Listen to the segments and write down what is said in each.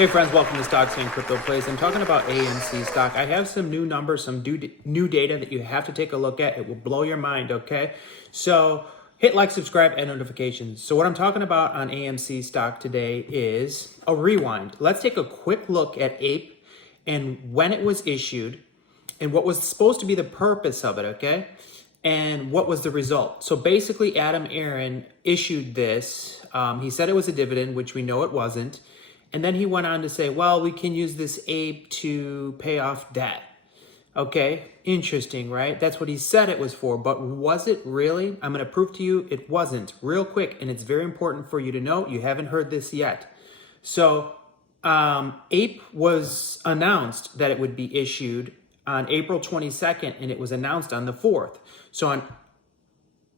Hey friends, welcome to Stocks and Crypto Plays. I'm talking about AMC stock. I have some new numbers, some new data that you have to take a look at. It will blow your mind, okay? So hit like, subscribe, and notifications. So what I'm talking about on AMC stock today is a rewind. Let's take a quick look at APE and when it was issued and what was supposed to be the purpose of it, okay? And what was the result? So basically, Adam Aron issued this. He said it was a dividend, which we know it wasn't. And then he went on to say, well, we can use this APE to pay off debt. Okay, interesting, right? That's what he said it was for, but was it really? I'm going to prove to you it wasn't real quick, and it's very important for you to know. You haven't heard this yet. So APE was announced that it would be issued on April 22nd, and it was announced on the 4th. So on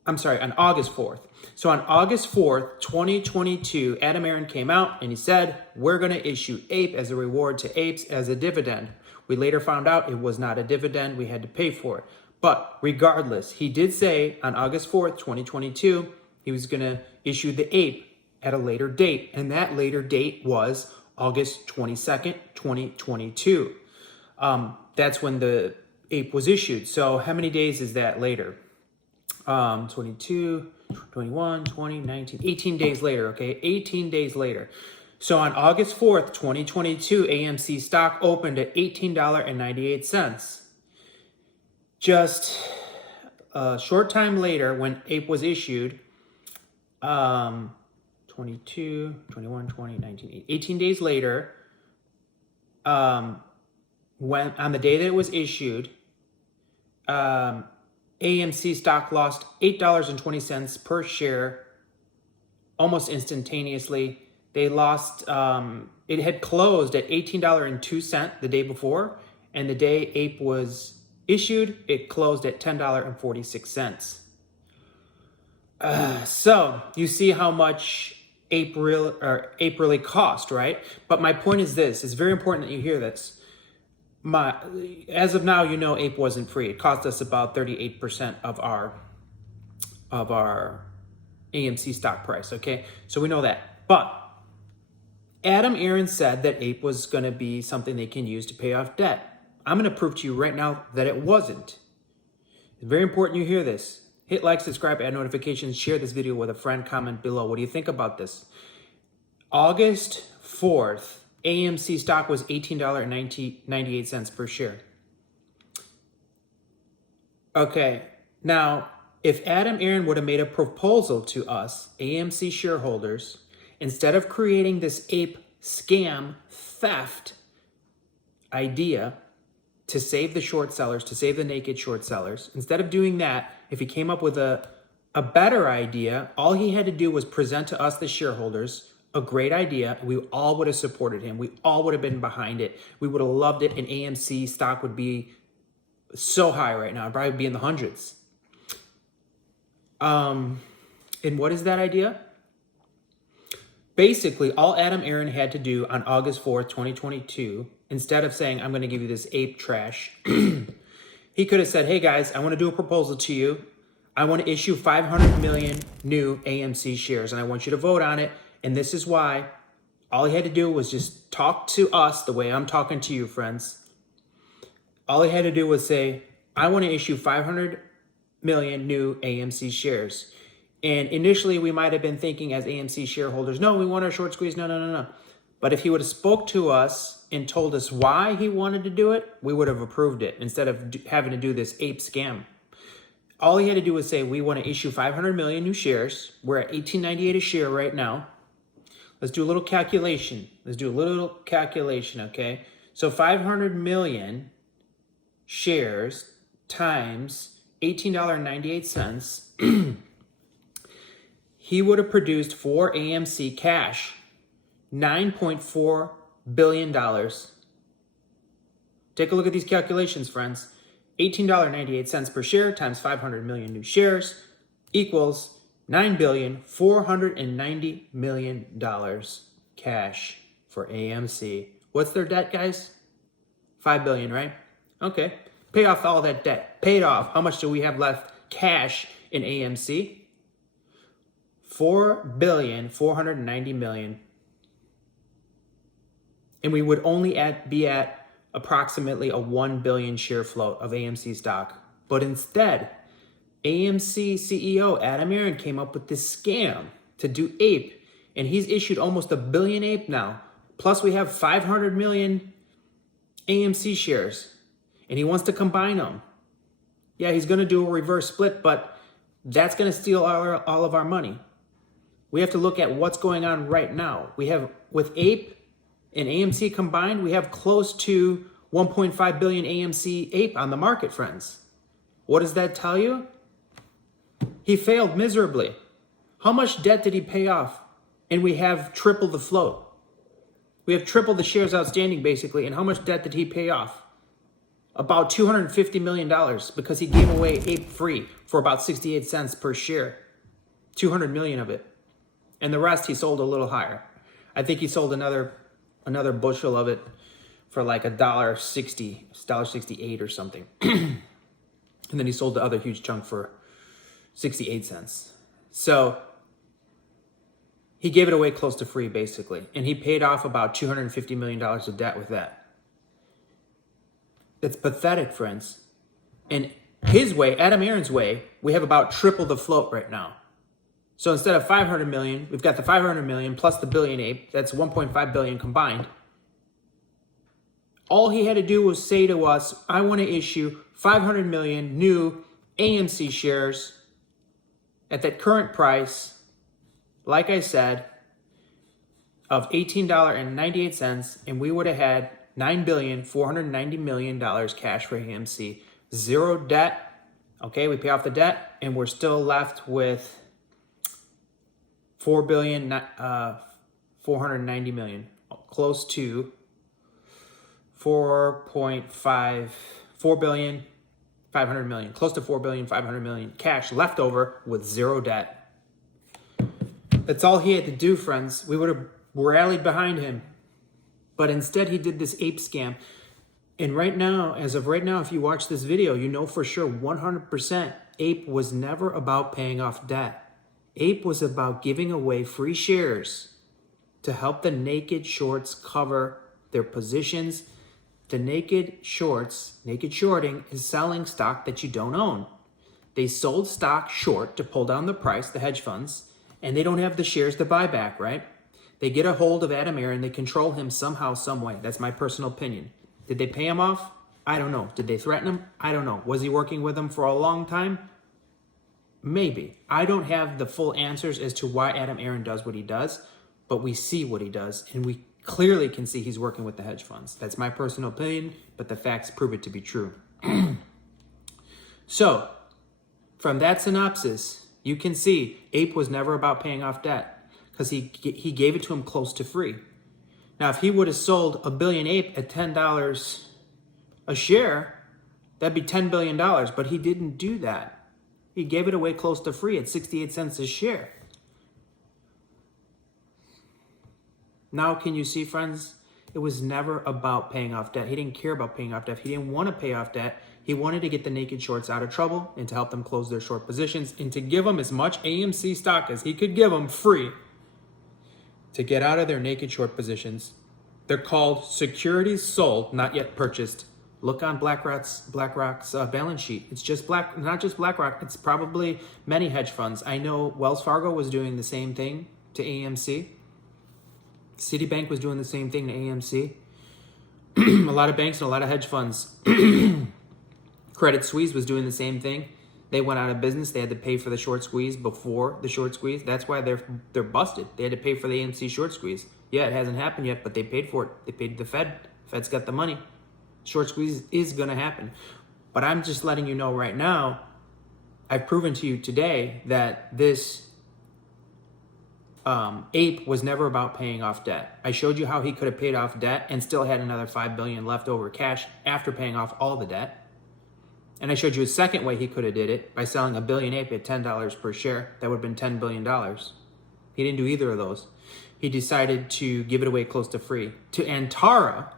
August 4th. So on August 4th, 2022, Adam Aron came out and he said, we're going to issue APE as a reward to APEs as a dividend. We later found out it was not a dividend. We had to pay for it. But regardless, he did say on August 4th, 2022, he was going to issue the APE at a later date. And that later date was August 22nd, 2022. That's when the APE was issued. So how many days is that later? 22, 21, 20, 19, 18 days later, okay? 18 days later. So on August 4th, 2022, AMC stock opened at $18.98. Just a short time later, when APE was issued, 22, 21, 20, 19, 18 days later, when on the day that it was issued, AMC stock lost $8.20 per share almost instantaneously. They lost, it had closed at $18.02 the day before, and the day APE was issued, it closed at $10.46. So you see how much APE really cost, right? But my point is this, it's very important that you hear this. As of now, you know APE wasn't free. It cost us about 38% of our AMC stock price, okay? So we know that. But Adam Aron said that APE was going to be something they can use to pay off debt. I'm going to prove to you right now that it wasn't. It's very important you hear this. Hit like, subscribe, add notifications, share this video with a friend, comment below. What do you think about this? August 4th, AMC stock was $18.98 per share. Okay, now, if Adam Aron would have made a proposal to us, AMC shareholders, instead of creating this APE scam theft idea to save the short sellers, to save the naked short sellers, instead of doing that, if he came up with a better idea, all he had to do was present to us, the shareholders, a great idea. We all would have supported him. We all would have been behind it. We would have loved it, and AMC stock would be so high right now. It'd probably be in the hundreds. And what is that idea? Basically, all Adam Aron had to do on August 4th, 2022, instead of saying, I'm going to give you this APE trash, he could have said, hey guys, I want to do a proposal to you. I want to issue 500 million new AMC shares, and I want you to vote on it. And this is why. All he had to do was just talk to us the way I'm talking to you, friends. All he had to do was say, I want to issue 500 million new AMC shares. And initially, we might have been thinking as AMC shareholders, no, we want our short squeeze, no. But if he would have spoke to us and told us why he wanted to do it, we would have approved it instead of having to do this APE scam. All he had to do was say, we want to issue 500 million new shares. We're at $18.98 a share right now. Let's do a little calculation. Okay? So 500 million shares times $18.98, he would have produced for AMC cash $9.4 billion. Take a look at these calculations, friends. $18.98 per share times 500 million new shares equals $9.490 billion cash for AMC. What's their debt, guys? $5 billion, right? Okay. Pay off all that debt. Pay it off. How much do we have left cash in AMC? $4.490 billion. and we would only be at approximately a 1 billion share float of AMC stock. But instead, AMC CEO Adam Aron came up with this scam to do APE, and he's issued almost 1 billion APE now. Plus we have 500 million AMC shares, and he wants to combine them. Yeah, he's going to do a reverse split, but that's going to steal all of our money. We have to look at what's going on right now. We have, with APE and AMC combined, we have close to 1.5 billion AMC APE on the market, friends. What does that tell you? He failed miserably. How much debt did he pay off? And we have triple the float. We have triple the shares outstanding, basically. And how much debt did he pay off? About $250 million, because he gave away APE free for about 68 cents per share. 200 million of it. And the rest he sold a little higher. I think he sold another bushel of it for like $1.60, $1.68 or something. And then he sold the other huge chunk for 68 cents. So he gave it away close to free, basically. And he paid off about $250 million of debt with that. It's pathetic, friends. And his way, Adam Aron's way, we have about triple the float right now. So instead of 500 million, we've got the 500 million plus the billion APE. That's 1.5 billion combined. All he had to do was say to us, I want to issue 500 million new AMC shares at that current price, like I said, of $18.98, and we would have had $9.490 billion cash for AMC. Zero debt. Okay, we pay off the debt, and we're still left with $4.49 billion, close to 4 billion 500 million, close to 4.5 billion cash left over with zero debt. That's all he had to do, friends. We would have rallied behind him. But instead he did this APE scam. And right now, as of right now, if you watch this video, you know for sure 100% APE was never about paying off debt. APE was about giving away free shares to help the naked shorts cover their positions. The naked shorting is selling stock that you don't own. They sold stock short to pull down the price, the hedge funds, and they don't have the shares to buy back, right? They get a hold of Adam Aron, they control him somehow, some way. That's my personal opinion. Did they pay him off? I don't know. Did they threaten him? I don't know. Was he working with them for a long time? Maybe. I don't have the full answers as to why Adam Aron does what he does, but we see what he does, and we clearly can see he's working with the hedge funds. That's my personal opinion, but the facts prove it to be true. So, from that synopsis, you can see APE was never about paying off debt because he gave it to him close to free. Now, if he would have sold 1 billion APE at $10 a share, that'd be $10 billion, but he didn't do that. He gave it away close to free at 68 cents a share. Now, can you see, friends? It was never about paying off debt. He didn't care about paying off debt. He didn't want to pay off debt. He wanted to get the naked shorts out of trouble and to help them close their short positions and to give them as much AMC stock as he could give them free to get out of their naked short positions. They're called securities sold, not yet purchased. Look on BlackRock's balance sheet. It's just not just BlackRock. It's probably many hedge funds. I know Wells Fargo was doing the same thing to AMC. Citibank was doing the same thing to AMC. A lot of banks and a lot of hedge funds. Credit Suisse was doing the same thing. They went out of business. They had to pay for the short squeeze before the short squeeze. That's why they're busted. They had to pay for the AMC short squeeze. Yeah, it hasn't happened yet, but they paid for it. They paid the Fed. Fed's got the money. Short squeeze is going to happen. But I'm just letting you know right now, I've proven to you today that this APE was never about paying off debt. I showed you how he could have paid off debt and still had another $5 billion left over cash after paying off all the debt. And I showed you a second way he could have did it by selling 1 billion APE at $10 per share. That would have been $10 billion. He didn't do either of those. He decided to give it away close to free to Antara,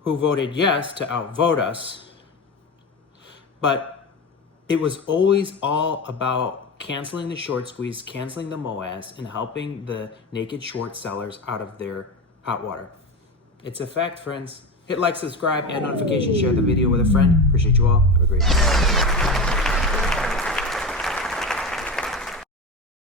who voted yes to outvote us. But it was always all about canceling the short squeeze, canceling the MOAS, and helping the naked short sellers out of their hot water. It's a fact, friends. Hit like, subscribe, and notification. Share the video with a friend. Appreciate you all. Have a great day.